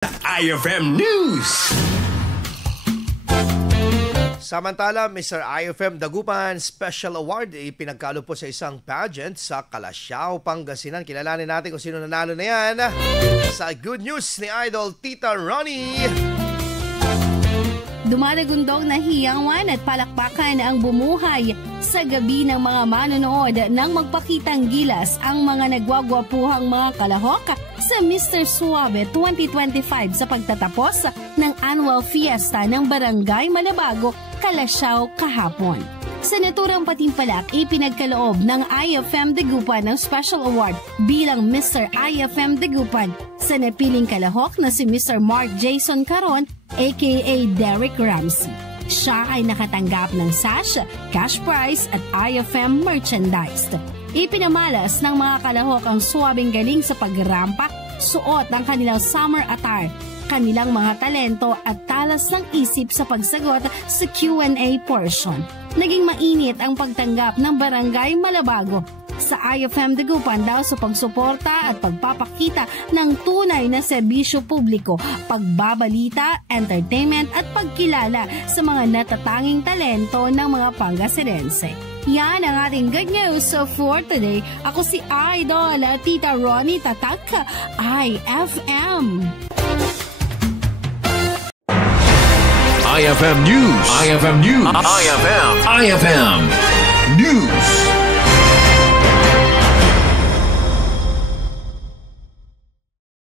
IFM News. Samantala, Mr. IFM Dagupan Special Award ipinagkaloob po sa isang pageant sa Calasiao, Pangasinan. Kilalanin natin kung sino nanalo na yan sa Good News ni Idol Tita Ronnie. Dumaragundong na hiyawan at palakpakan ang bumuhay sa gabi ng mga manonood nang magpakitang gilas ang mga nagwagwapuhang mga kalahok sa Mr. Suave 2025 sa pagtatapos ng annual fiesta ng Barangay Malabago, Calasiao kahapon. Sa naturang patimpalak, ipinagkaloob ng IFM Dagupan ng Special Award bilang Mr. IFM Dagupan sa napiling kalahok na si Mr. Mark Jason Caron aka Derek Ramsey. Siya ay nakatanggap ng sash, cash prize at IFM merchandise. Ipinamalas ng mga kalahok ang suwabing galing sa pagrampa, suot ng kanilang summer attire, kanilang mga talento at talas ng isip sa pagsagot sa Q&A portion. Naging mainit ang pagtanggap ng Barangay Malabago sa IFM Dagupan daw sa pagsuporta at pagpapakita ng tunay na serbisyo publiko, pagbabalita, entertainment at pagkilala sa mga natatanging talento ng mga Pangasinense. Yan ang ating good news for today. Ako si Idol Tita Ronnie Tatak, IFM. IFM News. IFM News. IFM News.